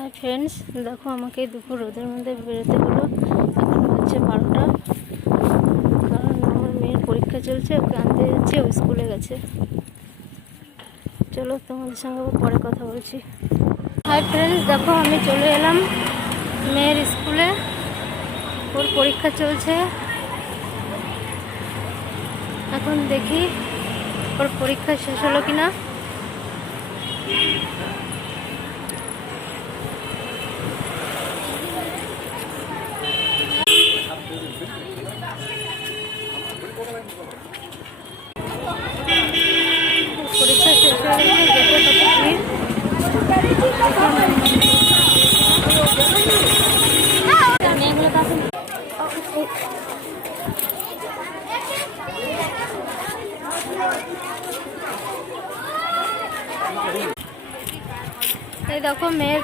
Hi friends, দেখো আমাকে দুপুর রোদের মধ্যে বেরোতে হলো। এখন হচ্ছে 12টা, কারণ আমার মেয়ের পরীক্ষা চলছে, ওকে আনতে যাচ্ছি, ও স্কুলে গেছে। চলো তোমাদের সঙ্গে পরে কথা বলছি। হাই ফ্রেন্ডস, দেখো আমি চলে এলাম মেয়ের স্কুলে, ওর পরীক্ষা চলছে। এখন দেখি ওর পরীক্ষা শেষ হলো কিনা। পরীক্ষা শেষ হয়ে গেছে, দেখে কত ভিড়। এই দেখো মেয়ের